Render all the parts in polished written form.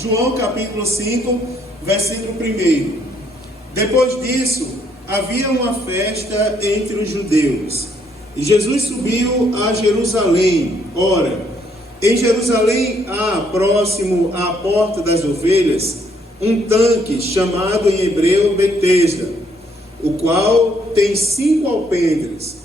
João capítulo 5, versículo 1. Depois disso, havia uma festa entre os judeus, e Jesus subiu a Jerusalém. Ora, em Jerusalém há, próximo à porta das ovelhas, um tanque chamado em hebreu Betesda, o qual tem 5 alpendres.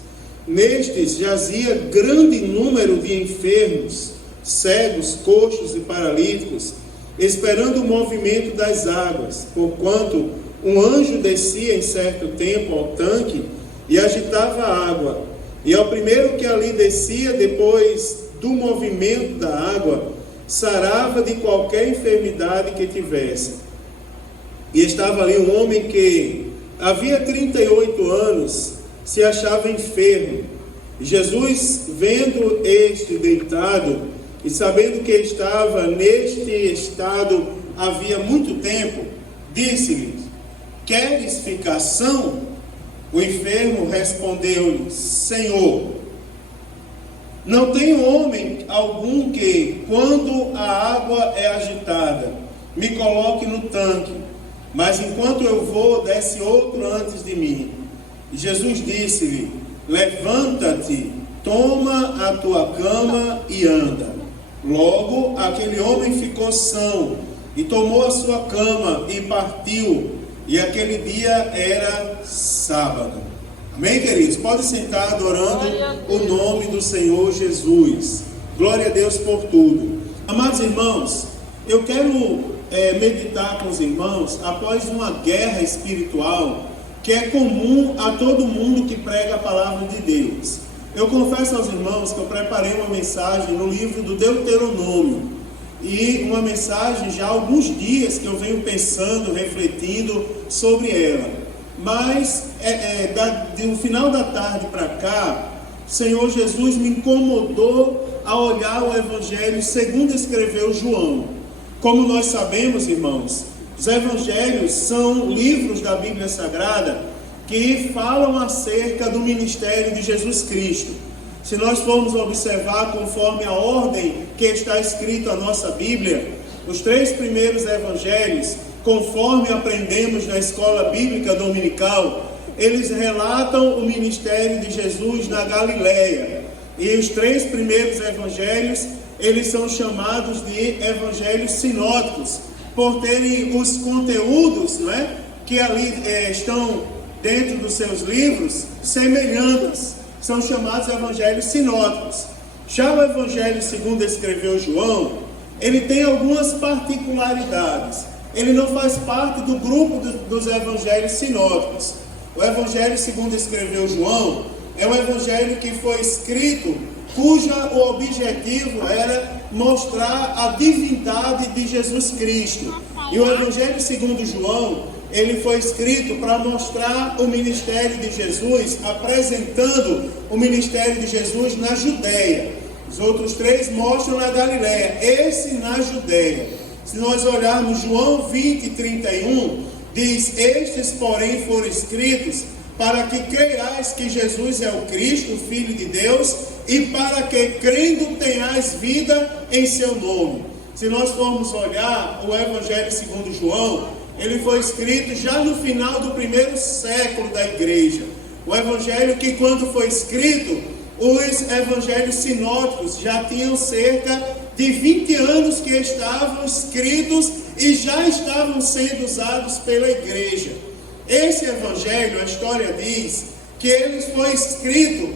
Nestes jazia grande número de enfermos, cegos, coxos e paralíticos, esperando o movimento das águas, porquanto um anjo descia em certo tempo ao tanque e agitava a água, e ao primeiro que ali descia, depois do movimento da água, sarava de qualquer enfermidade que tivesse. E estava ali um homem que havia 38 anos, se achava enfermo. E Jesus, vendo este deitado, e sabendo que estava neste estado havia muito tempo, disse-lhe: queres ficar são? O enfermo respondeu-lhe: Senhor, não tenho homem algum que, quando a água é agitada, me coloque no tanque, mas enquanto eu vou, desce outro antes de mim. E Jesus disse-lhe: levanta-te, toma a tua cama e anda. Logo aquele homem ficou são, e tomou a sua cama e partiu, e aquele dia era sábado. Amém, queridos? Pode sentar adorando o nome do Senhor Jesus. Glória a Deus por tudo. Amados irmãos, eu quero meditar com os irmãos após uma guerra espiritual que é comum a todo mundo que prega a palavra de Deus. Eu confesso aos irmãos que eu preparei uma mensagem no livro do Deuteronômio, e uma mensagem já há alguns dias que eu venho pensando, refletindo sobre ela, mas do final da tarde para cá, o Senhor Jesus me incomodou a olhar o Evangelho segundo escreveu João. Como nós sabemos, irmãos, os Evangelhos são livros da Bíblia Sagrada que falam acerca do ministério de Jesus Cristo. Se nós formos observar conforme a ordem que está escrita na nossa Bíblia, os 3 primeiros evangelhos, conforme aprendemos na escola bíblica dominical, eles relatam o ministério de Jesus na Galileia. E os 3 primeiros evangelhos, eles são chamados de evangelhos sinóticos, por terem os conteúdos, que ali estão dentro dos seus livros, semelhantes. São chamados evangelhos sinóticos. Já o evangelho segundo escreveu João, ele tem algumas particularidades. Ele não faz parte do grupo dos evangelhos sinóticos. O evangelho segundo escreveu João é um evangelho que foi escrito, cujo objetivo era mostrar a divindade de Jesus Cristo. E o evangelho segundo João, ele foi escrito para mostrar o ministério de Jesus, apresentando o ministério de Jesus na Judéia. Os outros 3 mostram na Galileia, esse na Judéia. Se nós olharmos João 20, 31, diz: estes, porém, foram escritos para que creiais que Jesus é o Cristo, o Filho de Deus, e para que, crendo, tenhais vida em seu nome. Se nós formos olhar o Evangelho segundo João, ele foi escrito já no final do 1º século da igreja. O evangelho que, quando foi escrito, os evangelhos sinóticos já tinham cerca de 20 anos que estavam escritos e já estavam sendo usados pela igreja. Esse evangelho, a história diz que ele foi escrito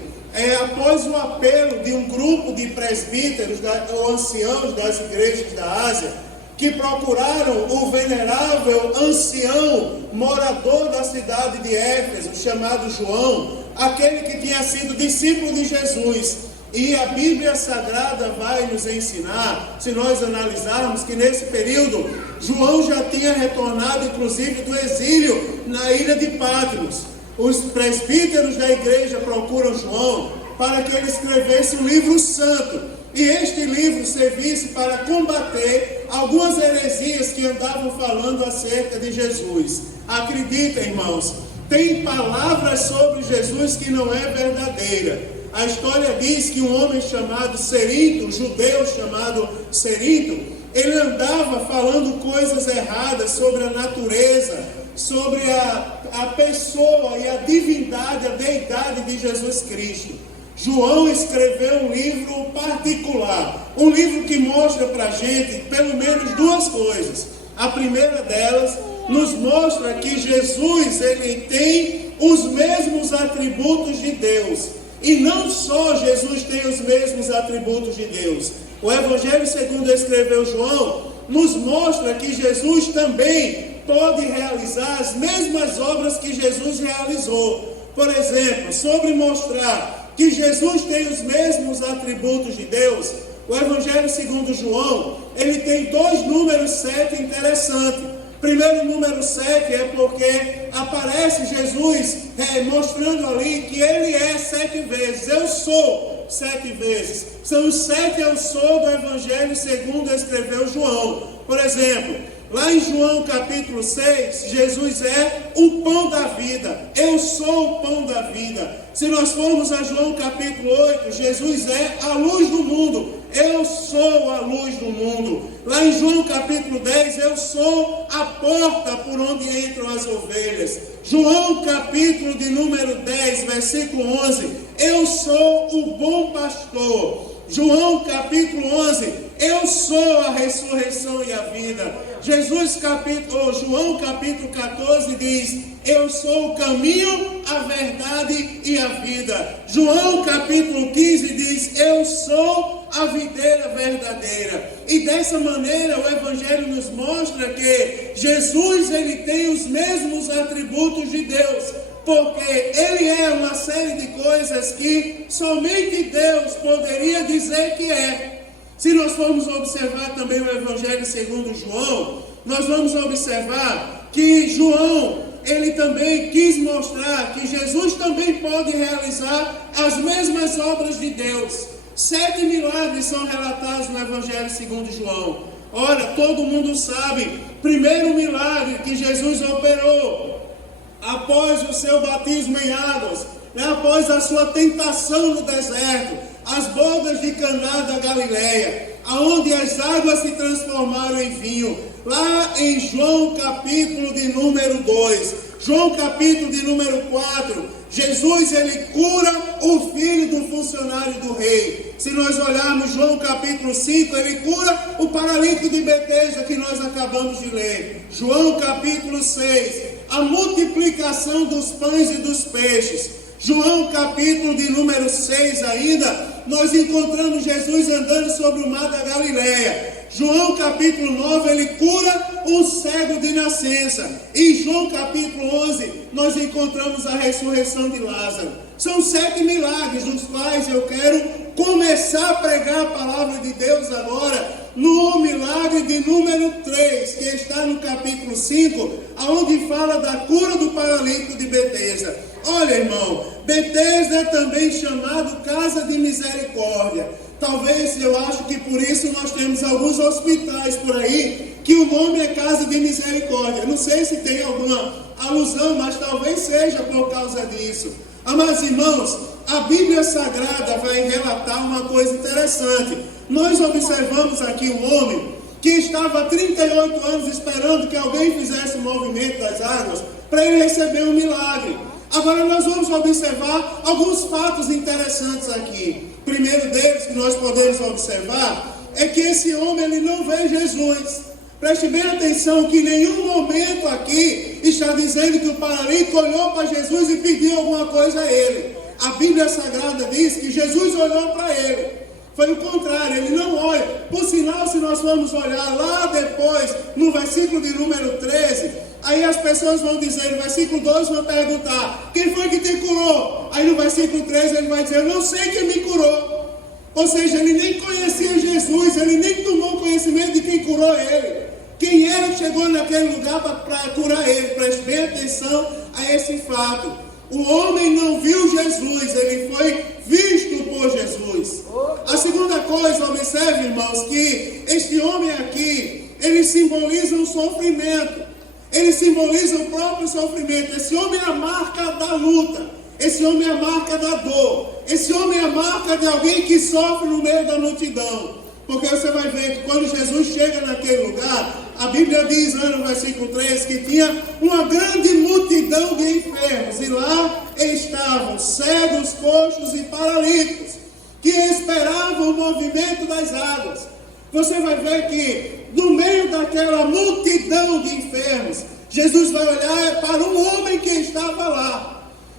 após o apelo de um grupo de presbíteros ou anciãos das igrejas da Ásia, que procuraram o venerável ancião morador da cidade de Éfeso, chamado João, aquele que tinha sido discípulo de Jesus. E a Bíblia Sagrada vai nos ensinar, se nós analisarmos, que nesse período João já tinha retornado inclusive do exílio na ilha de Patmos. Os presbíteros da igreja procuram João para que ele escrevesse um livro santo, e este livro servisse para combater algumas heresias que andavam falando acerca de Jesus. Acreditem, irmãos, tem palavras sobre Jesus que não é verdadeira. A história diz que um homem chamado Cerinto, um judeu chamado Cerinto, ele andava falando coisas erradas sobre a natureza, sobre a pessoa e a divindade, a deidade de Jesus Cristo. João escreveu um livro particular, um livro que mostra para a gente pelo menos duas coisas. A primeira delas nos mostra que Jesus, ele tem os mesmos atributos de Deus. E não só Jesus tem os mesmos atributos de Deus. O Evangelho segundo escreveu João nos mostra que Jesus também pode realizar as mesmas obras que Jesus realizou. Por exemplo, sobre mostrar que Jesus tem os mesmos atributos de Deus, o Evangelho segundo João, ele tem dois números 7 interessantes. Primeiro, número 7 é porque aparece Jesus mostrando ali que ele é 7 vezes. Eu sou 7 vezes. São os 7 eu sou do Evangelho segundo escreveu João. Por exemplo, lá em João capítulo 6, Jesus é o pão da vida. Eu sou o pão da vida. Se nós formos a João capítulo 8, Jesus é a luz do mundo. Eu sou a luz do mundo. Lá em João capítulo 10, eu sou a porta por onde entram as ovelhas. João capítulo de número 10, versículo 11, eu sou o bom pastor. João capítulo 11, eu sou a ressurreição e a vida. João capítulo 14 diz, eu sou o caminho, a verdade e a vida. João capítulo 15 diz, eu sou a videira verdadeira. E dessa maneira o Evangelho nos mostra que Jesus, ele tem os mesmos atributos de Deus, porque ele é uma série de coisas que somente Deus poderia dizer que é. Se nós formos observar também o Evangelho segundo João, nós vamos observar que João, ele também quis mostrar que Jesus também pode realizar as mesmas obras de Deus. 7 milagres são relatados no Evangelho segundo João. Ora, todo mundo sabe, primeiro milagre que Jesus operou após o seu batismo em águas, após a sua tentação no deserto, as bodas de Caná da Galileia, aonde as águas se transformaram em vinho. Lá em João capítulo de número 2, João capítulo de número 4, Jesus, ele cura o filho do funcionário do rei. Se nós olharmos João capítulo 5, ele cura o paralítico de Betesda que nós acabamos de ler. João capítulo 6, a multiplicação dos pães e dos peixes. João capítulo de número 6 ainda, nós encontramos Jesus andando sobre o mar da Galileia. João capítulo 9, ele cura um cego de nascença. Em João capítulo 11, nós encontramos a ressurreição de Lázaro. São 7 milagres, dos quais eu quero começar a pregar a palavra de Deus agora, no milagre de número 3, que está no capítulo 5, onde fala da cura do paralítico de Betesda. Olha, irmão, Betesda é também chamado casa de misericórdia. Talvez, eu acho que por isso nós temos alguns hospitais por aí, que o nome é casa de misericórdia. Não sei se tem alguma alusão, mas talvez seja por causa disso. Amados irmãos, a Bíblia Sagrada vai relatar uma coisa interessante. Nós observamos aqui um homem que estava há 38 anos esperando que alguém fizesse o movimento das águas para ele receber um milagre. Agora nós vamos observar alguns fatos interessantes aqui. O primeiro deles que nós podemos observar é que esse homem, ele não vê Jesus. Preste bem atenção que em nenhum momento aqui está dizendo que o paralítico olhou para Jesus e pediu alguma coisa a ele. A Bíblia Sagrada diz que Jesus olhou para ele. Foi o contrário, ele não olha. Por sinal, se nós formos olhar lá depois, no versículo de número 13, aí as pessoas vão dizer, no versículo 12 vão perguntar, quem foi que te curou? Aí no versículo 13 ele vai dizer, eu não sei quem me curou. Ou seja, ele nem conhecia Jesus, ele nem tomou conhecimento de quem curou ele. Quem era que chegou naquele lugar para curar ele? Preste bem atenção a esse fato. O homem não viu Jesus, ele foi visto por Jesus. A segunda coisa, observe, irmãos, que este homem aqui, ele simboliza um sofrimento. Ele simboliza o próprio sofrimento. Esse homem é a marca da luta. Esse homem é a marca da dor. Esse homem é a marca de alguém que sofre no meio da multidão. Porque você vai ver que quando Jesus chega naquele lugar, a Bíblia diz lá no versículo 3 que tinha uma grande multidão de enfermos, e lá estavam cegos, coxos e paralíticos, que esperavam o movimento das águas. Você vai ver que no meio daquela multidão de enfermos, Jesus vai olhar para um homem que estava lá.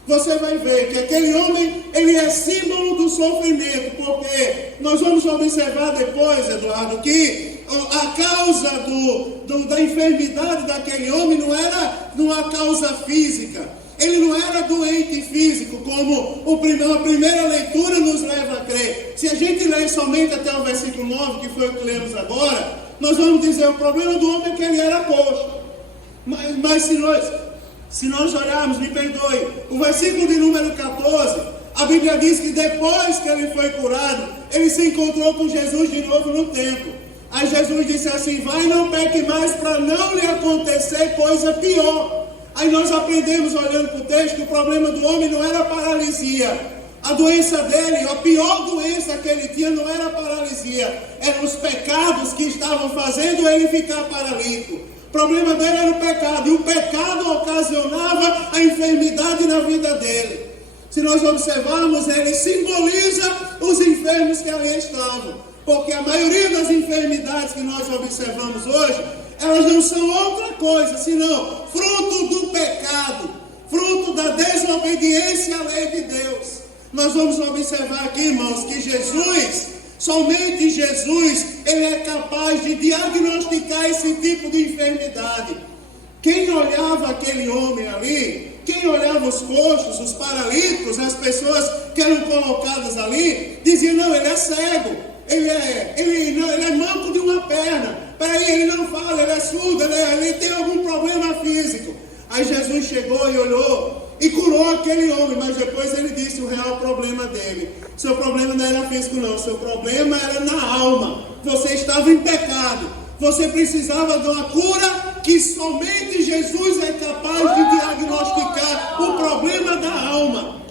Você vai ver que aquele homem, ele é símbolo do sofrimento, porque nós vamos observar depois, Eduardo, que a causa da enfermidade daquele homem não era uma causa física. Ele não era doente físico, como a primeira leitura nos leva a crer. Se a gente ler somente até o versículo 9, que foi o que lemos agora, nós vamos dizer, o problema do homem é que ele era coxo. Mas se nós olharmos, me perdoe, o versículo de número 14, a Bíblia diz que depois que ele foi curado, ele se encontrou com Jesus de novo no templo. Aí Jesus disse assim, vai e não peque mais para não lhe acontecer coisa pior. Aí nós aprendemos, olhando para o texto, que o problema do homem não era a paralisia. A doença dele, a pior doença que ele tinha não era a paralisia, eram os pecados que estavam fazendo ele ficar paralítico. O problema dele era o pecado, e o pecado ocasionava a enfermidade na vida dele. Se nós observarmos, ele simboliza os enfermos que ali estavam, porque a maioria das enfermidades que nós observamos hoje, elas não são outra coisa, senão fruto do pecado, fruto da desobediência à lei de Deus. Nós vamos observar aqui, irmãos, que somente Jesus, ele é capaz de diagnosticar esse tipo de enfermidade. Quem olhava aquele homem ali, quem olhava os coxos, os paralíticos, as pessoas que eram colocadas ali, diziam, não, ele é cego, ele é manco de uma perna, peraí, ele não fala, ele é surdo, ele tem algum problema físico. Aí Jesus chegou e olhou e curou aquele homem, mas depois ele disse o real problema dele. Seu problema não era físico não, seu problema era na alma. Você estava em pecado, você precisava de uma cura que somente Jesus é capaz de diagnosticar o problema da alma.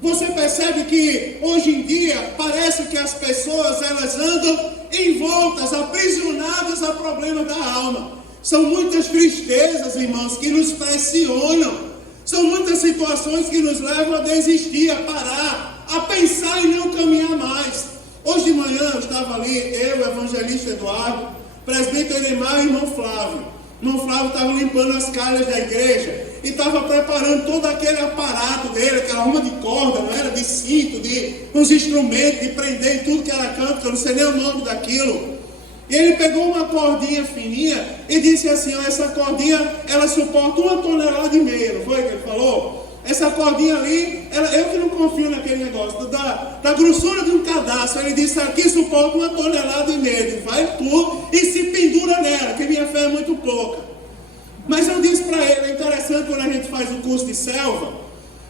Você percebe que hoje em dia parece que as pessoas elas andam envoltas, aprisionadas a problema da alma. São muitas tristezas, irmãos, que nos pressionam. São muitas situações que nos levam a desistir, a parar, a pensar em não caminhar mais. Hoje de manhã eu estava ali, eu, o evangelista Eduardo, presbítero Elimar e o irmão Flávio. O irmão Flávio estava limpando as calhas da igreja e estava preparando todo aquele aparato dele, aquela arma de corda, não era? De cinto, de uns instrumentos, de prender em tudo que era canto, que eu não sei nem o nome daquilo. E ele pegou uma cordinha fininha e disse assim, ó, essa cordinha, ela suporta 1,5 toneladas, não foi o que ele falou? Essa cordinha ali, eu que não confio naquele negócio, da grossura de um cadastro, ele disse, aqui suporta 1,5 toneladas, vai tu e se pendura nela, que minha fé é muito pouca. Mas eu disse para ele, é interessante quando a gente faz o curso de selva,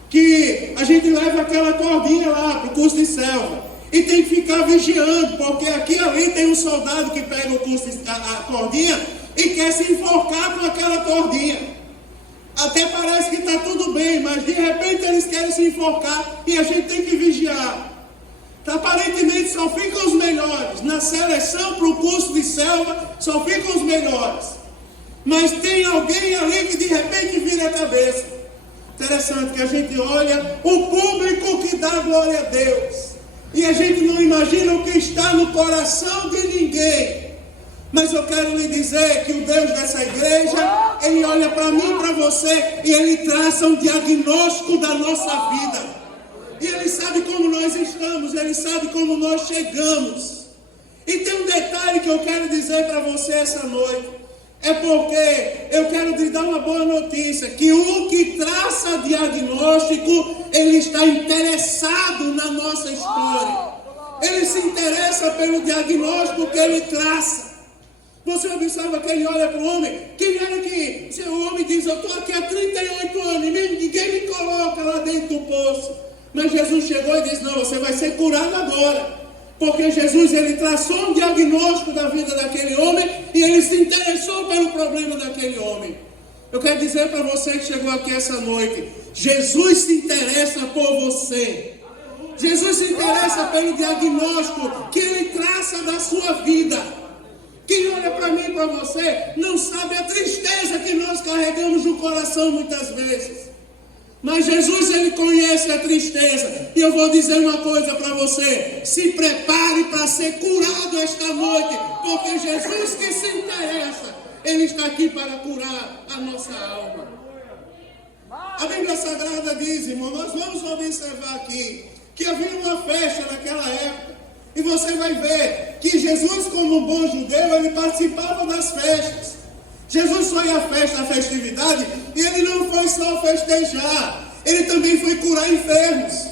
que a gente leva aquela cordinha lá para o curso de selva. E tem que ficar vigiando, porque aqui e ali tem um soldado que pega a cordinha e quer se enforcar com aquela cordinha. Até parece que está tudo bem, mas de repente eles querem se enforcar e a gente tem que vigiar. Aparentemente só ficam os melhores. Na seleção para o curso de selva, só ficam os melhores. Mas tem alguém ali que de repente vira a cabeça. Interessante que a gente olha o público que dá glória a Deus. E a gente não imagina o que está no coração de ninguém. Mas eu quero lhe dizer que o Deus dessa igreja, Ele olha para mim e para você, e Ele traça um diagnóstico da nossa vida. E Ele sabe como nós estamos, Ele sabe como nós chegamos. E tem um detalhe que eu quero dizer para você essa noite. É porque eu quero lhe dar uma boa notícia, que o que traça diagnóstico, ele está interessado na nossa história. Ele se interessa pelo diagnóstico que ele traça. Você observa que ele olha para o homem, quem era que, se o homem diz, eu estou aqui há 38 anos, e ninguém me coloca lá dentro do poço. Mas Jesus chegou e disse, não, você vai ser curado agora. Porque Jesus, ele traçou um diagnóstico da vida daquele homem e ele se interessou pelo problema daquele homem. Eu quero dizer para você que chegou aqui essa noite, Jesus se interessa por você. Jesus se interessa pelo diagnóstico que Ele traça da sua vida. Quem olha para mim e para você não sabe a tristeza que nós carregamos no coração muitas vezes. Mas Jesus, Ele conhece a tristeza. E eu vou dizer uma coisa para você: se prepare para ser curado esta noite, porque Jesus que se interessa, Ele está aqui para curar a nossa alma. A Bíblia Sagrada diz, irmão, nós vamos observar aqui que havia uma festa naquela época. E você vai ver que Jesus, como um bom judeu, ele participava das festas. Jesus foi à festa, à festividade, e ele não foi só festejar, ele também foi curar enfermos.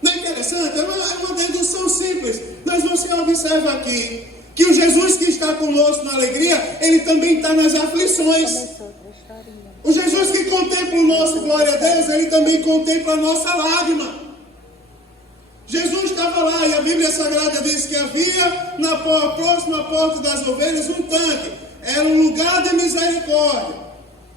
Não é interessante? É uma dedução simples, mas você observa aqui que o Jesus que está conosco na alegria, ele também está nas aflições. O Jesus que contempla o nosso glória a Deus, ele também contempla a nossa lágrima. Jesus estava lá e a Bíblia Sagrada diz que havia na próxima porta das ovelhas um tanque. Era um lugar de misericórdia.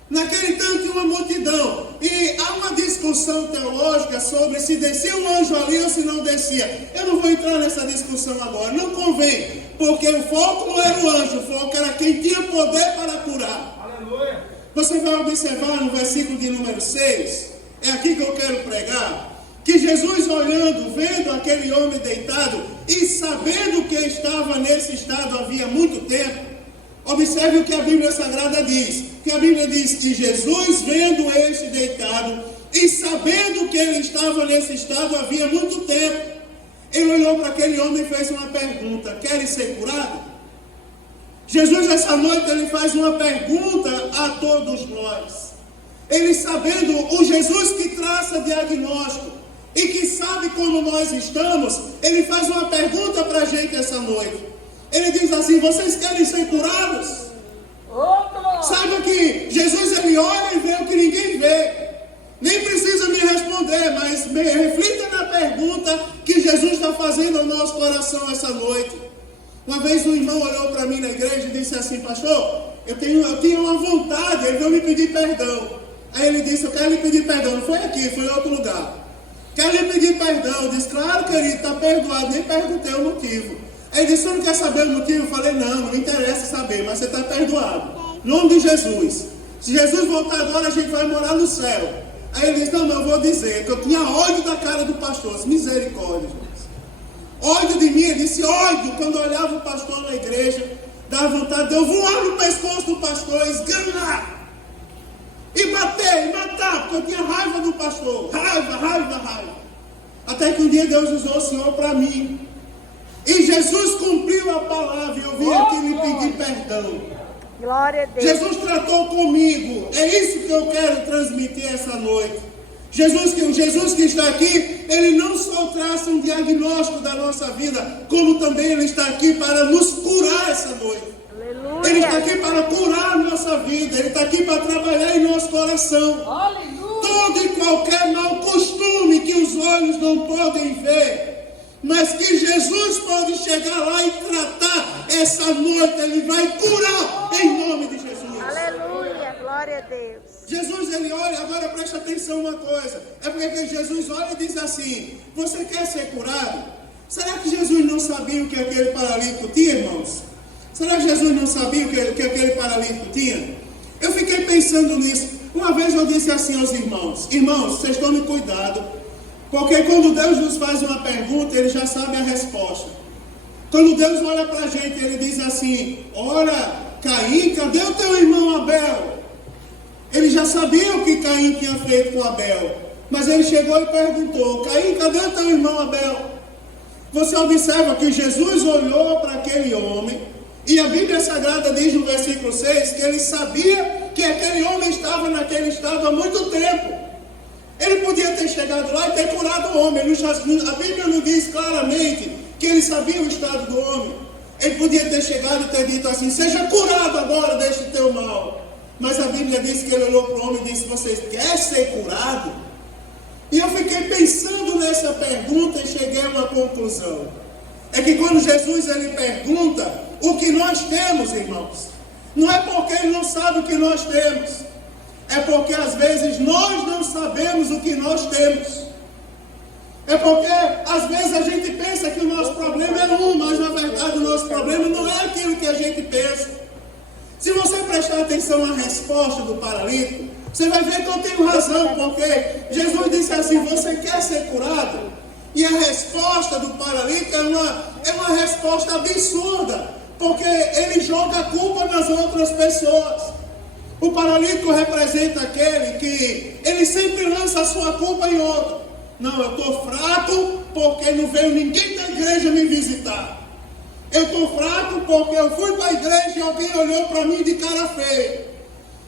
Naquele tanque uma multidão. E há uma discussão teológica sobre se descia um anjo ali ou se não descia. Eu não vou entrar nessa discussão agora, não convém. Porque o foco não era o anjo, o foco era quem tinha poder para curar. Aleluia. Você vai observar no versículo de número 6, é aqui que eu quero pregar, que Jesus olhando, vendo aquele homem deitado e sabendo que estava nesse estado havia muito tempo, observe o que a Bíblia Sagrada diz. Que a Bíblia diz que Jesus, vendo este deitado e sabendo que ele estava nesse estado havia muito tempo, ele olhou para aquele homem e fez uma pergunta: queres ser curado? Jesus essa noite ele faz uma pergunta a todos nós. Ele sabendo, o Jesus que traça diagnóstico e que sabe como nós estamos, ele faz uma pergunta para a gente essa noite. Ele diz assim: vocês querem ser curados? Saiba que Jesus ele olha e vê o que ninguém vê. Nem precisa me responder, mas reflita na pergunta que Jesus está fazendo ao nosso coração essa noite. Uma vez um irmão olhou para mim na igreja e disse assim: pastor, eu tinha uma vontade, ele veio me pedir perdão. Aí ele disse: eu quero lhe pedir perdão. Não foi aqui, foi em outro lugar. Quero lhe pedir perdão. Eu disse: claro, querido, está perdoado. Nem perguntei o motivo. Aí ele disse: você não quer saber o motivo? Eu falei: não me interessa saber, mas você está perdoado. Em nome de Jesus. Se Jesus voltar agora, a gente vai morar no céu. Aí ele disse: não, mas eu vou dizer que eu tinha ódio da cara do pastor. Misericórdia, gente. Ódio de mim. Ele disse: ódio. Quando eu olhava o pastor na igreja, dava vontade de eu voar no pescoço do pastor, esganar. E bater, e matar, porque eu tinha raiva do pastor. Raiva. Até que um dia Deus usou o Senhor para mim. E Jesus cumpriu a palavra e eu vim aqui lhe pedir perdão. Glória a Deus. Jesus tratou comigo. É isso que eu quero transmitir essa noite. Jesus que está aqui, Ele não só traça um diagnóstico da nossa vida, como também Ele está aqui para nos curar essa noite. Aleluia. Ele está aqui para curar a nossa vida. Ele está aqui para trabalhar em nosso coração. Aleluia. Todo e qualquer mau costume que os olhos não podem ver, mas que Jesus pode chegar lá e tratar essa noite, Ele vai curar em nome de Jesus. Aleluia, glória a Deus. Jesus, ele olha, agora presta atenção uma coisa, é porque Jesus olha e diz assim: você quer ser curado? Será que Jesus não sabia o que aquele paralítico tinha, irmãos? Será que Jesus não sabia o que aquele paralítico tinha? Eu fiquei pensando nisso. Uma vez eu disse assim aos irmãos: irmãos, vocês tomem cuidado, porque quando Deus nos faz uma pergunta, Ele já sabe a resposta. Quando Deus olha para a gente, Ele diz assim: ora, Caim, cadê o teu irmão Abel? Ele já sabia o que Caim tinha feito com Abel, mas ele chegou e perguntou: Caim, cadê o teu irmão Abel? Você observa que Jesus olhou para aquele homem, e a Bíblia Sagrada diz no versículo 6 que ele sabia que aquele homem estava naquele estado há muito tempo. Ele podia ter chegado lá e ter curado o homem. A Bíblia não diz claramente que ele sabia o estado do homem. Ele podia ter chegado e ter dito assim: seja curado agora deste teu mal. Mas a Bíblia diz que ele olhou para o homem e disse: você quer ser curado? E eu fiquei pensando nessa pergunta e cheguei a uma conclusão. É que quando Jesus ele pergunta o que nós temos, irmãos, não é porque Ele não sabe o que nós temos, é porque às vezes nós não sabemos o que nós temos. É porque às vezes a gente pensa que o nosso problema é um, mas na verdade o nosso problema não é aquilo que a gente pensa. Se você prestar atenção à resposta do paralítico, você vai ver que eu tenho razão, porque Jesus disse assim: você quer ser curado? E a resposta do paralítico é uma resposta absurda, porque ele joga a culpa nas outras pessoas. O paralítico representa aquele que ele sempre lança a sua culpa em outro. Não, eu estou fraco porque não veio ninguém da igreja me visitar. Eu estou fraco porque eu fui para a igreja e alguém olhou para mim de cara feia.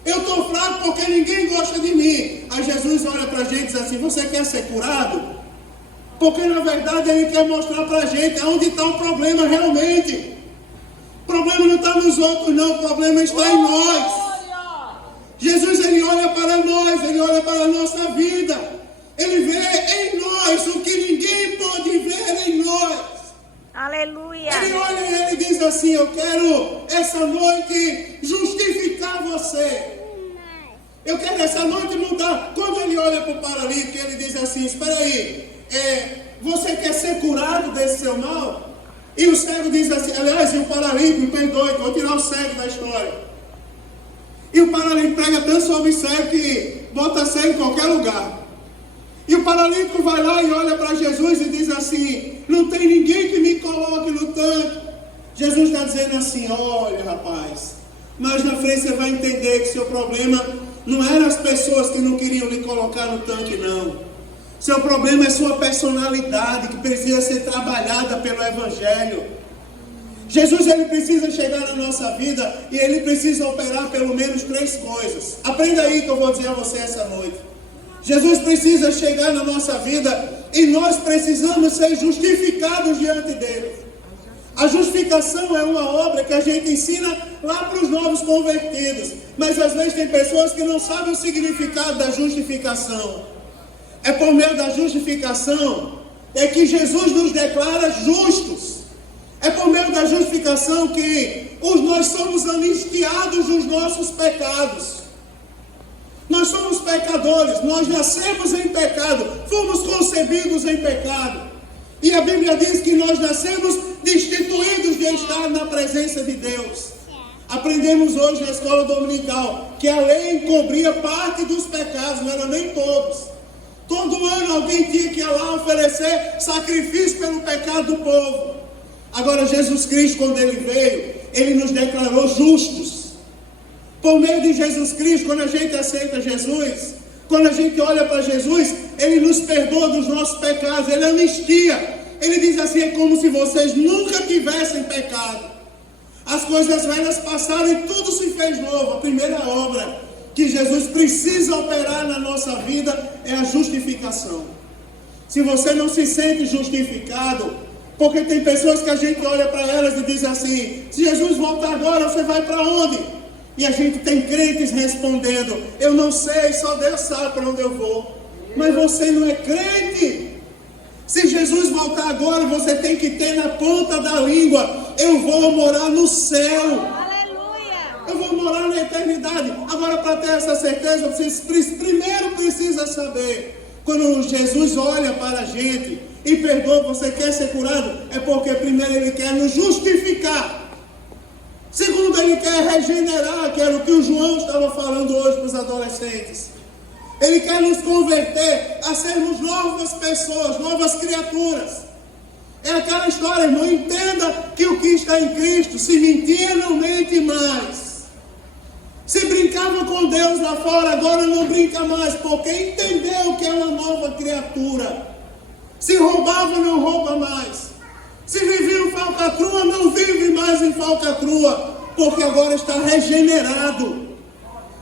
Eu estou fraco porque ninguém gosta de mim. Aí Jesus olha para a gente e diz assim: você quer ser curado? Porque na verdade ele quer mostrar para a gente onde está o problema realmente. O problema não está nos outros não, o problema está em nós. Jesus, ele olha para nós, ele olha para a nossa vida. Ele vê em nós o que ninguém pode ver em nós. Aleluia. Ele olha e ele diz assim: eu quero essa noite justificar você. Eu quero essa noite mudar. Quando ele olha para o paralítico, ele diz assim: espera aí, você quer ser curado desse seu mal? E o cego diz assim, aliás, e o paralítico, me perdoe, vou tirar o cego da história. E o paralítico prega tanto sobre cego que bota cego em qualquer lugar. E o paralítico vai lá e olha para Jesus e diz assim: não tem ninguém que me coloque no tanque. Jesus está dizendo assim: olha, rapaz, mas na frente você vai entender que seu problema não eram as pessoas que não queriam lhe colocar no tanque, não. Seu problema é sua personalidade, que precisa ser trabalhada pelo Evangelho. Jesus, ele precisa chegar na nossa vida e ele precisa operar pelo menos 3 coisas. Aprenda aí que eu vou dizer a você essa noite. Jesus precisa chegar na nossa vida e nós precisamos ser justificados diante dele. A justificação é uma obra que a gente ensina lá para os novos convertidos, mas às vezes tem pessoas que não sabem o significado da justificação. É por meio da justificação é que Jesus nos declara justos. É por meio da justificação que nós somos anistiados dos nossos pecados. Nós somos pecadores, nós nascemos em pecado, fomos concebidos em pecado. E a Bíblia diz que nós nascemos destituídos de estar na presença de Deus. Aprendemos hoje na escola dominical que a lei encobria parte dos pecados, não eram nem todos. Todo ano alguém tinha que ir lá oferecer sacrifício pelo pecado do povo. Agora Jesus Cristo, quando ele veio, ele nos declarou justos. Por meio de Jesus Cristo, quando a gente aceita Jesus, quando a gente olha para Jesus, ele nos perdoa dos nossos pecados, ele anistia. Ele diz assim: é como se vocês nunca tivessem pecado. As coisas velhas passaram e tudo se fez novo. A primeira obra que Jesus precisa operar na nossa vida é a justificação. Se você não se sente justificado, porque tem pessoas que a gente olha para elas e diz assim: se Jesus voltar agora, você vai para onde? E a gente tem crentes respondendo: eu não sei, só Deus sabe para onde eu vou. Mas você não é crente. Se Jesus voltar agora, você tem que ter na ponta da língua: eu vou morar no céu. Eu vou morar na eternidade. Agora, para ter essa certeza, você primeiro precisa saber: quando Jesus olha para a gente e perdoa, você quer ser curado, é porque primeiro ele quer nos justificar. Segundo, ele quer regenerar, que era o que o João estava falando hoje para os adolescentes. Ele quer nos converter a sermos novas pessoas, novas criaturas. É aquela história, irmão, entenda que o que está em Cristo, se mentia, não mente mais. Se brincava com Deus lá fora, agora não brinca mais, porque entendeu que é uma nova criatura. Se roubava, não rouba mais. Se vivia em falcatrua, não vive mais em falcatrua, porque agora está regenerado.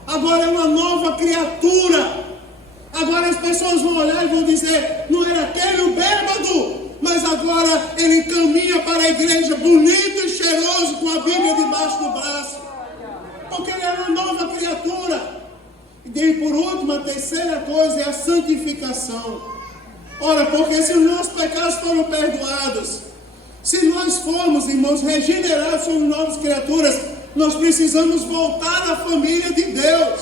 Agora é uma nova criatura. Agora as pessoas vão olhar e vão dizer: não era aquele o bêbado, mas agora ele caminha para a igreja bonito e cheiroso, com a Bíblia debaixo do braço. Porque ele é uma nova criatura. E por último, a terceira coisa é a santificação. Ora, porque se os nossos pecados foram perdoados, se nós formos, irmãos, regenerados, somos novas criaturas, nós precisamos voltar à família de Deus.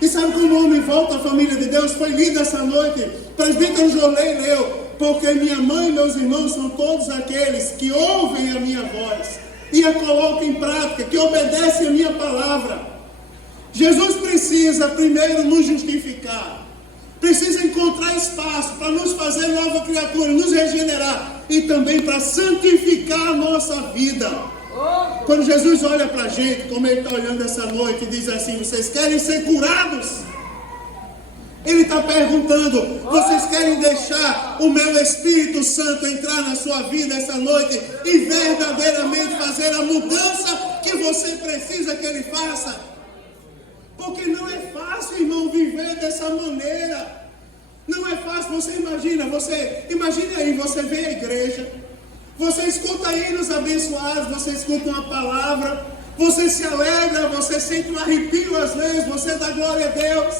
E sabe como o homem volta à família de Deus? Foi lido essa noite. Presbítero Jorley leu: porque minha mãe e meus irmãos são todos aqueles que ouvem a minha voz e a colocam em prática, que obedecem a minha palavra. Jesus precisa primeiro nos justificar, precisa encontrar espaço para nos fazer nova criatura, nos regenerar e também para santificar a nossa vida. Quando Jesus olha para a gente, como Ele está olhando essa noite, e diz assim: vocês querem ser curados? Ele está perguntando: vocês querem deixar o meu Espírito Santo entrar na sua vida essa noite e verdadeiramente fazer a mudança que você precisa que Ele faça? Porque não é fácil, irmão, viver dessa maneira. Não é fácil. Imagine aí, você vem à igreja, você escuta hinos abençoados, você escuta uma palavra, você se alegra, você sente um arrepio às vezes, você dá glória a Deus.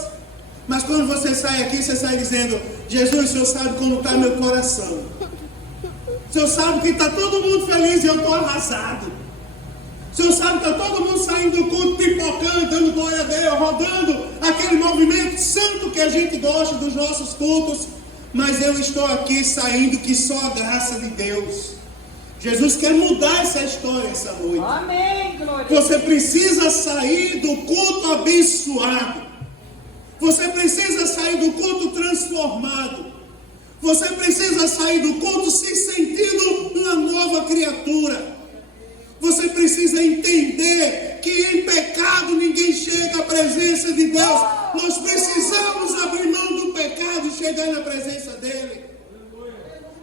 Mas quando você sai aqui, você sai dizendo: Jesus, o Senhor sabe como está meu coração. O Senhor sabe que está todo mundo feliz e eu estou arrasado. O Senhor sabe que está todo mundo saindo do culto, pipocando, dando glória a Deus, rodando aquele movimento santo que a gente gosta dos nossos cultos. Mas eu estou aqui saindo que só a graça de Deus. Jesus quer mudar essa história essa noite. Amém, glória. Você precisa sair do culto abençoado. Você precisa sair do culto transformado. Você precisa sair do culto se sentindo uma nova criatura. Você precisa entender que em pecado ninguém chega à presença de Deus. Nós precisamos abrir mão do pecado e chegar na presença dEle.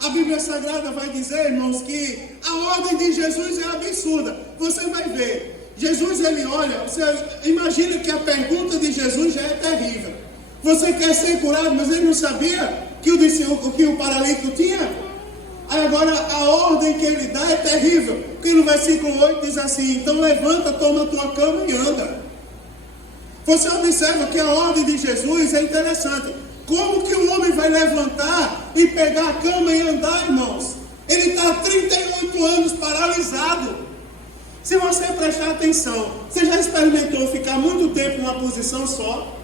A Bíblia Sagrada vai dizer, irmãos, que a ordem de Jesus é absurda. Você vai ver. Jesus, ele olha, você imagina que a pergunta de Jesus já é terrível. Você quer ser curado, mas ele não sabia que o paralítico tinha? Aí agora a ordem que ele dá é terrível. Porque no versículo 8 diz assim: então levanta, toma a tua cama e anda. Você observa que a ordem de Jesus é interessante. Como que o homem vai levantar e pegar a cama e andar, irmãos? Ele está há 38 anos paralisado. Se você prestar atenção, você já experimentou ficar muito tempo numa posição só?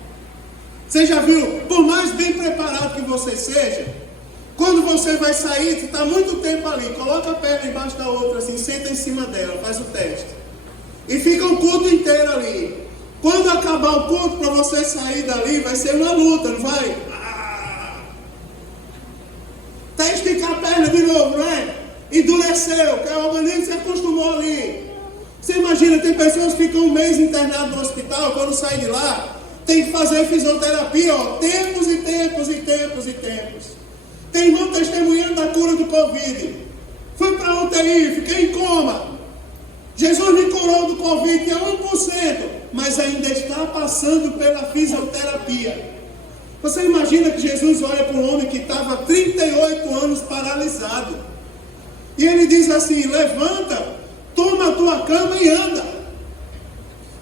Você já viu, por mais bem preparado que você seja, quando você vai sair, você está muito tempo ali, coloca a perna embaixo da outra, assim, senta em cima dela, faz o teste. E fica o culto inteiro ali. Quando acabar o culto, para você sair dali, vai ser uma luta, não vai? Até esticar a perna de novo, não é? Endureceu, que o organismo se acostumou ali. Você imagina, tem pessoas que ficam um mês internadas no hospital, quando saem de lá, tem que fazer fisioterapia, tempos e tempos e tempos e tempos. Tem irmão testemunhando da cura do Covid. Fui para a UTI, fiquei em coma. Jesus me curou do Covid, que é 1%, mas ainda está passando pela fisioterapia. Você imagina que Jesus olha para um homem que estava há 38 anos paralisado. E ele diz assim: levanta, toma a tua cama e anda.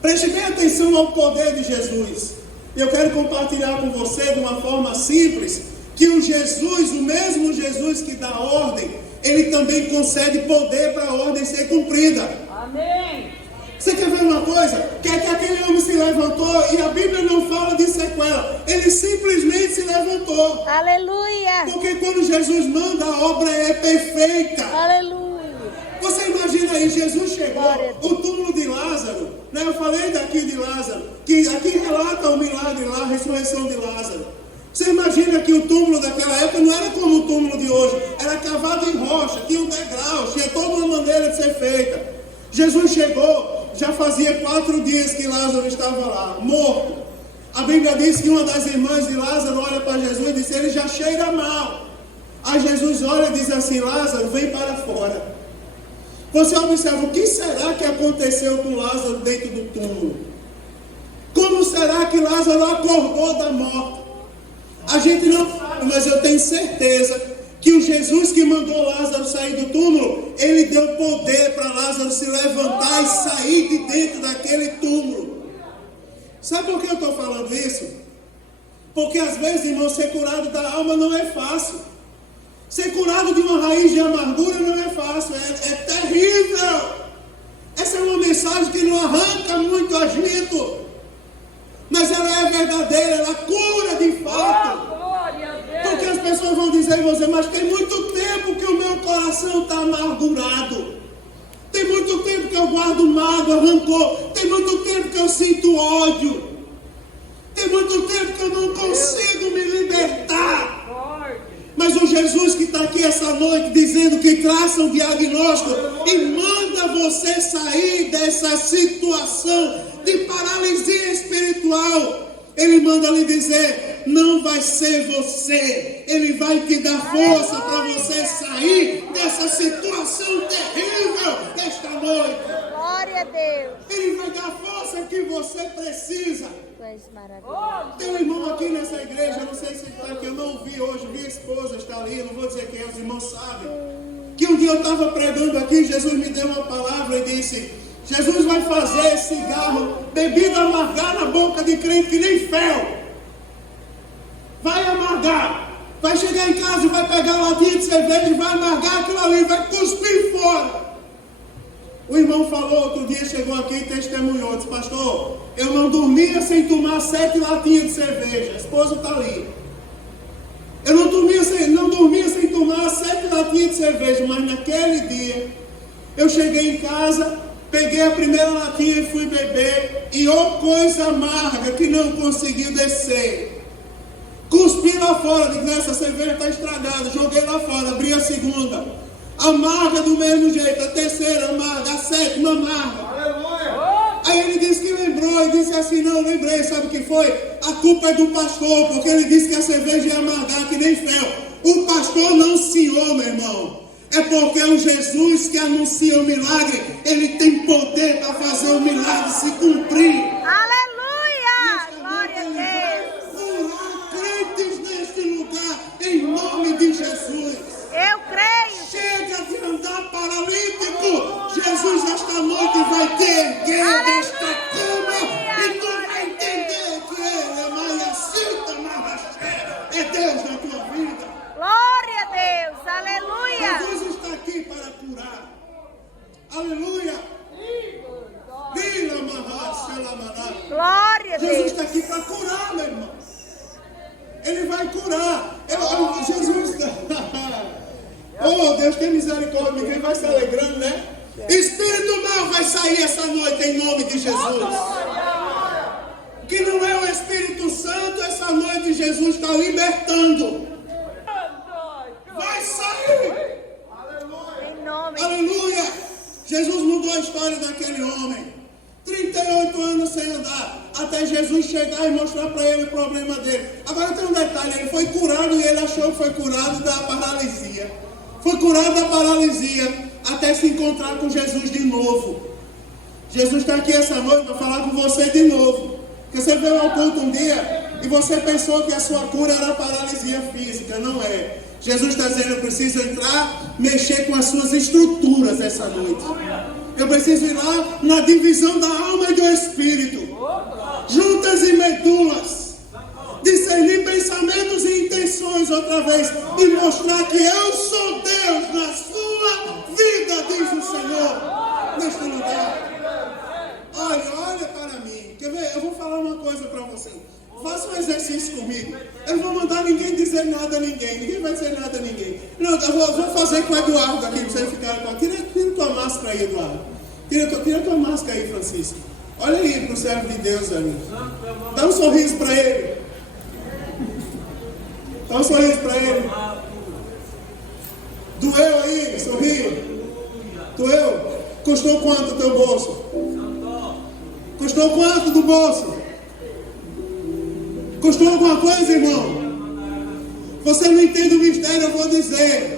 Preste bem atenção ao poder de Jesus. Eu quero compartilhar com você de uma forma simples que o Jesus, o mesmo Jesus que dá ordem, ele também concede poder para a ordem ser cumprida. Amém. Você quer ver uma coisa? Quer que aquele homem se levantou e a Bíblia não fala de sequela. Ele simplesmente se levantou. Aleluia. Porque quando Jesus manda, a obra é perfeita. Aleluia. Você imagina aí, Jesus chegou, o túmulo de Lázaro, né? Eu falei daqui de Lázaro, que aqui relata o milagre lá, a ressurreição de Lázaro. Você imagina que o túmulo daquela época não era como o túmulo de hoje, era cavado em rocha, tinha um degrau, tinha toda uma maneira de ser feita. Jesus chegou, já fazia 4 dias que Lázaro estava lá, morto. A Bíblia diz que uma das irmãs de Lázaro olha para Jesus e diz: ele já cheira mal. Aí Jesus olha e diz assim: Lázaro, vem para fora. Você observa, o que será que aconteceu com Lázaro dentro do túmulo? Como será que Lázaro acordou da morte? A gente não sabe, mas eu tenho certeza que o Jesus que mandou Lázaro sair do túmulo, ele deu poder para Lázaro se levantar e sair de dentro daquele túmulo. Sabe por que eu estou falando isso? Porque às vezes, irmão, ser curado da alma não é fácil. Ser curado de uma raiz de amargura não é fácil, é terrível. Essa é uma mensagem que não arranca muito agito, mas ela é verdadeira. coração está amargurado. Tem muito tempo que eu guardo mágoa, rancor. Tem muito tempo que eu sinto ódio. Tem muito tempo que eu não consigo me libertar. Mas o Jesus que está aqui essa noite dizendo que traça um diagnóstico e manda você sair dessa situação de paralisia espiritual. Ele manda lhe dizer, não vai ser você. Ele vai te dar força para você sair dessa situação terrível desta noite. Glória a Deus. Ele vai dar a força que você precisa. Tu és maravilhoso. Tem um irmão aqui nessa igreja, não sei se está aqui, eu não vi hoje, minha esposa está ali, eu não vou dizer quem é, os irmãos sabem. Que um dia eu estava pregando aqui, Jesus me deu uma palavra e disse, Jesus vai fazer cigarro, bebida amargar na boca de crente que nem fel. Vai amargar. Vai chegar em casa e vai pegar uma latinha de cerveja e vai amargar aquilo ali, vai cuspir fora. O irmão falou, outro dia chegou aqui e testemunhou, disse, pastor, eu não dormia sem tomar 7 latinhas de cerveja. A esposa está ali. Eu não dormia sem tomar 7 latinhas de cerveja, mas naquele dia, eu cheguei em casa, peguei a primeira latinha e fui beber, e coisa amarga que não conseguiu descer. Cuspi lá fora, disse, essa cerveja está estragada, joguei lá fora, abri a segunda. Amarga do mesmo jeito, a terceira amarga, a sétima amarga. Aleluia. Aí ele disse que lembrou, e disse assim, não, lembrei, sabe o que foi? A culpa é do pastor, porque ele disse que a cerveja ia amargar que nem fel. O pastor não anunciou, meu irmão. É porque o Jesus que anuncia o milagre, ele tem poder para fazer o milagre se cumprir. Aleluia! Glória a Deus. Curar crentes neste lugar, em nome de Jesus. Eu creio. Chega de andar paralítico. Jesus esta noite vai te erguer desta cama e tu vai entender que Ele é maiacita, marraxé. É Deus na tua vida. Glória a Deus. Aleluia. Jesus está aqui para curar. Aleluia. Vila marraxé, lamará. Glória a Jesus Deus. está aqui para curar, meu irmão. Ele vai curar. Jesus está... Oh, Deus tem misericórdia, ninguém vai se alegrando, né? Espírito mal vai sair essa noite em nome de Jesus. Que não é o Espírito Santo, essa noite Jesus está libertando. Vai sair. Em nome. Aleluia. Jesus mudou a história daquele homem. 38 anos sem andar, até Jesus chegar e mostrar para ele o problema dele. Agora tem um detalhe, ele foi curado e ele achou que foi curado da paralisia. Foi curado da paralisia até se encontrar com Jesus de novo. Jesus está aqui essa noite para falar com você de novo. Porque você veio ao culto um dia e você pensou que a sua cura era paralisia física. Não é. Jesus está dizendo, eu preciso entrar, mexer com as suas estruturas essa noite. Eu preciso ir lá na divisão da alma e do espírito. Juntas e medulas. Discernir pensamentos e intenções outra vez. E mostrar que eu sou Deus na sua vida, diz o Senhor. Neste lugar. Olha para mim. Quer ver? Eu vou falar uma coisa para você. Faça um exercício comigo. Eu não vou mandar ninguém dizer nada a ninguém. Ninguém vai dizer nada a ninguém. Não, eu vou fazer com o Eduardo aqui. Pra você ficar com... Tira tua máscara aí, Eduardo. Tira tua máscara aí, Francisco. Olha aí pro servo de Deus ali. Dá um sorriso para ele. Dá um sorriso para ele. Doeu aí? Sorriu? Doeu? Custou quanto o teu bolso? Custou quanto do bolso? Custou alguma coisa, irmão? Você não entende o mistério, eu vou dizer.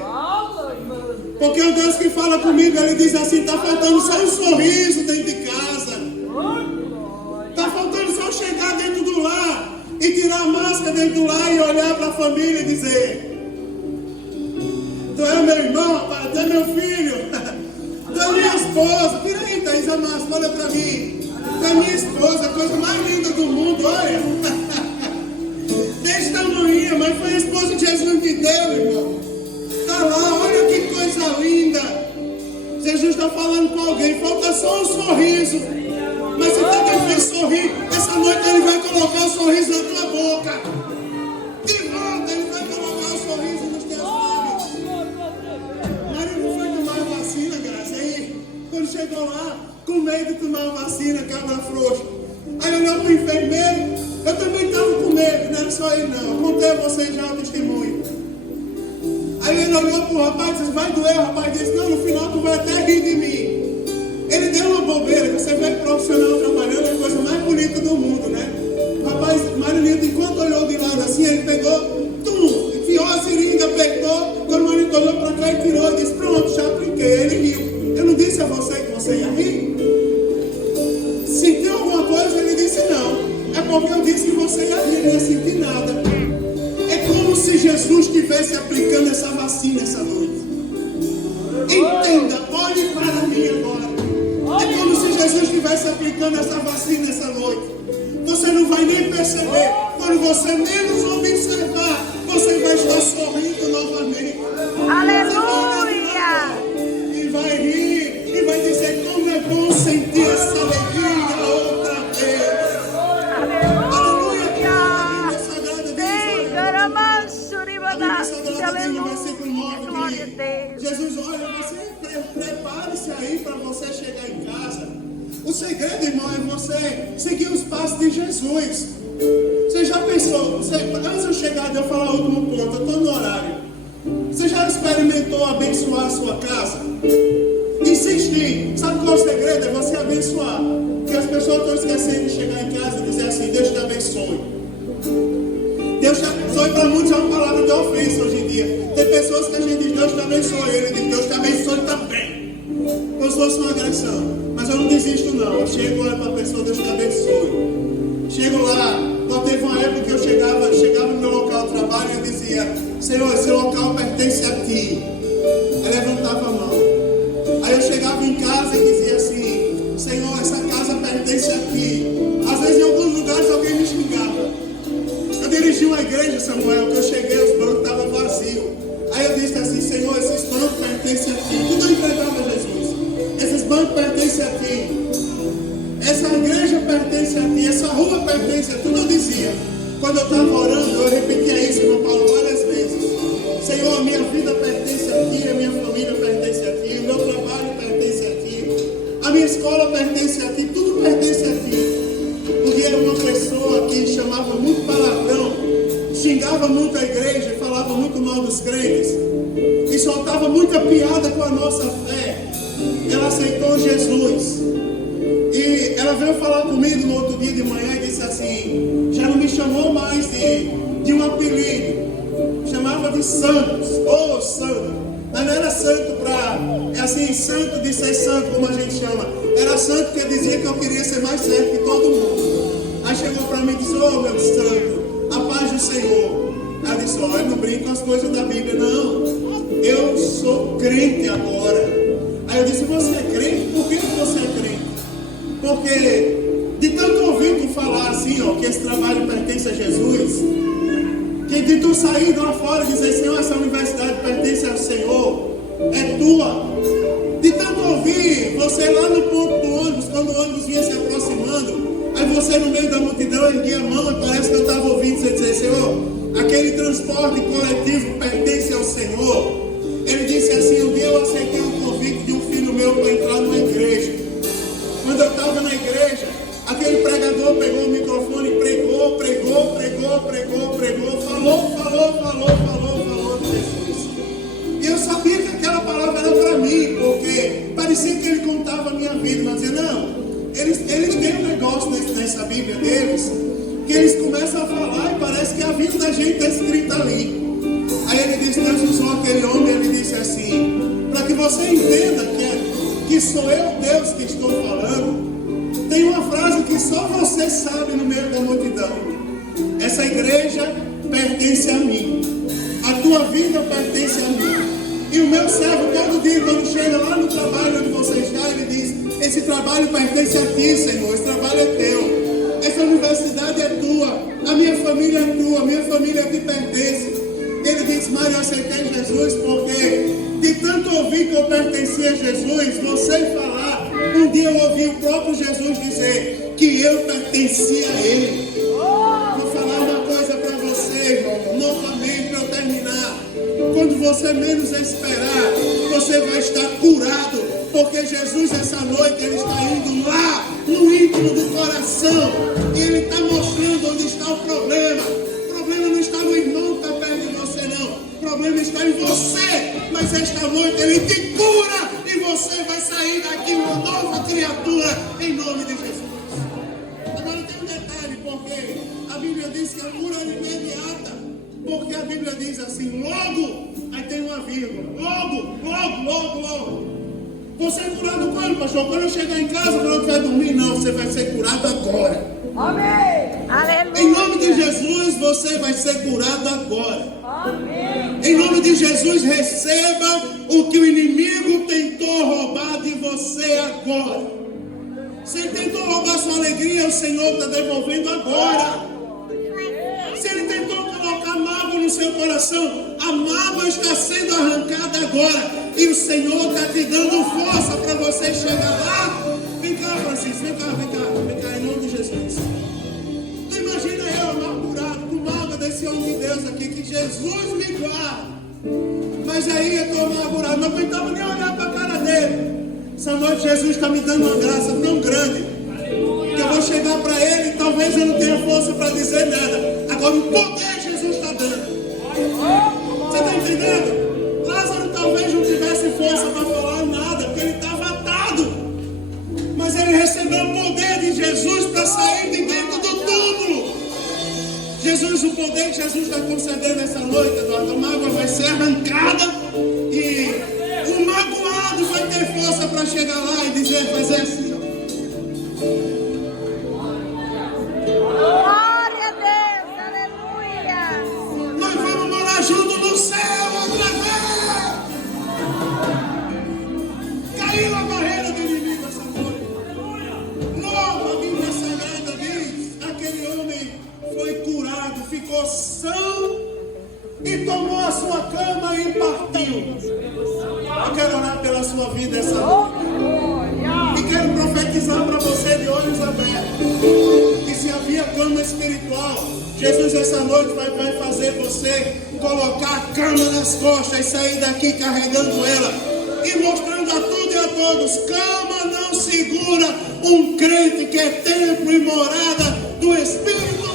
Porque o Deus que fala comigo, ele diz assim, está faltando só um sorriso dentro de casa. Está faltando só chegar dentro do lar e tirar a máscara dentro do lar e olhar para a família e dizer, tu é meu irmão, pai, tu é meu filho, tu é minha esposa. Tira aí, Thaís, a máscara, olha para mim. Tu é minha esposa, a coisa mais linda do mundo, olha. Desse tamanho, mas foi a esposa de Jesus que deu, irmão. Está lá, olha que coisa linda. Jesus está falando com alguém, falta só um sorriso. Mas se está difícil sorrir, essa noite ele vai colocar o sorriso na tua boca. De volta ele vai colocar o sorriso nos teus lábios. Mas ele chegou lá com medo de tomar uma vacina, cabra frouxa. Aí olhou para o enfermeiro, eu também estava com medo, não era só ele não. Contei a vocês já o testemunho. Aí ele olhou para o rapaz e disse, vai doer. O rapaz disse, não, no final tu vai até rir de mim. Ele deu uma bobeira, você vê profissional trabalhando, é a coisa mais bonita do mundo, né? O rapaz, Marinito, enquanto olhou de lado assim, ele pegou, enfiou a seringa, apertou, quando o Marinito olhou para cá e tirou, e disse, pronto, já apliquei. Ele riu. Eu não disse a você que você ia rir? Sentiu alguma coisa? Ele disse, não. É porque eu disse que você ia rir, não ia sentir nada. É como se Jesus estivesse aplicando essa vacina essa noite. Entenda, olhe para mim agora. É como se Jesus estivesse aplicando essa vacina essa noite. Você não vai nem perceber. Quando você menos observar, você vai estar sorrindo novamente. Aleluia! E vai rir, e vai dizer como é bom sentir essa alegria outra vez. Aleluia! Glória a Deus. Jesus, olha, você prepare-se aí para você chegar em casa. O segredo, irmão, é você seguir os passos de Jesus. Você já pensou, antes de eu chegar, de eu falar o último ponto, eu estou no horário. Você já experimentou abençoar a sua casa? Insistir. Sabe qual é o segredo? É você abençoar. Porque as pessoas estão esquecendo de chegar em casa e dizer assim, Deus te abençoe. Deus te abençoe para muitos é uma palavra de ofensa hoje em dia. Tem pessoas que a gente diz Deus te abençoe, ele diz Deus te abençoe também. Como se fosse uma agressão. Mas eu não desisto não. Eu chego lá para a pessoa, Deus te abençoe. Chego lá, teve uma época que eu chegava no meu local de trabalho e eu dizia, Senhor, esse local pertence a ti. Aí levantava a mão. Aí eu chegava em casa e dizia assim, Senhor, essa casa pertence a ti. Às vezes em alguns lugares alguém me xingava. Eu dirigi uma igreja, Samuel, que eu cheguei, os bancos estavam vazios. Aí eu disse assim, Senhor, esses bancos pertencem a ti. Tudo eu entregava a Jesus. Esses bancos pertencem a ti. Essa igreja pertence a ti. Essa rua pertence a ti. Tudo eu dizia. Quando eu estava orando, eu repetia isso, irmão Paulo, várias vezes. Senhor, a minha vida pertence a ti, a minha família pertence a ti, o meu trabalho pertence a ti, a minha escola pertence a ti, tudo pertence a ti. Um dia uma pessoa que chamava muito palavrão, xingava muito a igreja, falava muito mal dos crentes e soltava muita piada com a nossa fé. Ela aceitou Jesus e ela veio falar comigo no outro dia de manhã e disse assim, já não me chamou mais de um apelido, chamava de Santos, ô santo. Mas não era santo santo de ser santo como a gente chama, era santo que dizia que eu queria ser mais certo que todo mundo. Aí chegou para mim e disse, ô meu santo, a paz do Senhor. Ela disse, olha, não brinco com as coisas da Bíblia, não. Eu sou crente agora. Aí eu disse, você é crente? Por que você é crente? Porque de tanto ouvir tu falar assim, ó, que esse trabalho pertence a Jesus, que de tu sair lá fora e dizer, Senhor, essa universidade pertence ao Senhor, é tua. De tanto ouvir você lá no ponto do ônibus, quando o ônibus vinha se aproximando, aí você no meio da multidão erguia a mão e parece que eu estava ouvindo você dizer, Senhor, aquele transporte coletivo pertence ao Senhor. Ele disse assim, um dia eu aceitei um convite de um filho meu para entrar numa igreja. Quando eu estava na igreja, aquele pregador pegou o microfone e pregou de Jesus. E eu sabia que aquela palavra era para mim, porque parecia que ele contava a minha vida, mas dizia, não, eles têm um negócio nessa Bíblia deles, que eles começam a falar e parece que a vida da gente está escrita ali. Aí ele disse, Deus usou aquele homem, ele disse assim, para que você entenda que sou eu, Deus, que estou falando, tem uma frase que só você sabe no meio da multidão. Essa igreja pertence a mim. A tua vida pertence a mim. E o meu servo, todo dia, quando chega lá no trabalho onde você está, ele diz, esse trabalho pertence a ti, Senhor, esse trabalho é teu. Essa universidade é tua. A minha família é tua. A minha família te pertence. Ele disse, Mário, eu aceitei Jesus porque de tanto ouvir que eu pertencia a Jesus, você falar, um dia eu ouvi o próprio Jesus dizer que eu pertencia a Ele. Vou falar uma coisa para você, irmão, novamente para eu terminar. Quando você menos esperar, você vai estar curado Porque Jesus, essa noite, Ele está indo lá no íntimo do coração. E Ele está mostrando onde está o problema. O problema não está no irmão que está perto de você, não. O problema está em você. Mas esta noite Ele te cura. E você vai sair daqui uma nova criatura. Em nome de Jesus. Agora tem um detalhe, porque a Bíblia diz que a cura é imediata. Porque a Bíblia diz assim, logo, aí tem uma vírgula. Logo. Você é curado quando, pastor? Quando eu chegar em casa, quando eu estiver dormir, não. Você vai ser curado agora. Amém. Aleluia. Em nome de Jesus, você vai ser curado agora. Amém. Em nome de Jesus, receba o que o inimigo tentou roubar de você agora. Se ele tentou roubar sua alegria, o Senhor está devolvendo agora. Se ele tentou colocar mágoa no seu coração, a mágoa está sendo arrancada agora. E o Senhor está te dando força para você chegar lá. Vem cá, Francisco, vem cá, em nome de Jesus. Então imagina eu amargurado com mágoa desse homem de Deus aqui, que Jesus me guarda. Mas aí eu estou amargurado, não aguentava nem olhar para a cara dele. Essa noite Jesus está me dando uma graça tão grande, que eu vou chegar para ele e talvez eu não tenha força para dizer nada. Agora o poder Jesus está dando. Você está entendendo? Lázaro talvez não tivesse força para falar nada, porque ele estava atado. Mas ele recebeu o poder de Jesus para sair de dentro do túmulo. Jesus, o poder que Jesus está concedendo essa noite, Eduardo, a mágoa vai ser arrancada e o magoado vai ter força para chegar lá e dizer, fazer assim. Glória a Deus. Aleluia. Nós vamos morar junto no céu outra vez. Caiu a barreira do inimigo essa noite. Logo a Bíblia Sagrada diz, aquele homem foi curado, ficou são e tomou a sua cama e partiu. Eu quero orar pela sua vida essa noite. E quero profetizar para você de olhos abertos. Que se havia cama espiritual, Jesus essa noite vai fazer você colocar a cama nas costas e sair daqui carregando ela. E mostrando a tudo e a todos, cama não segura um crente que é templo e morada do Espírito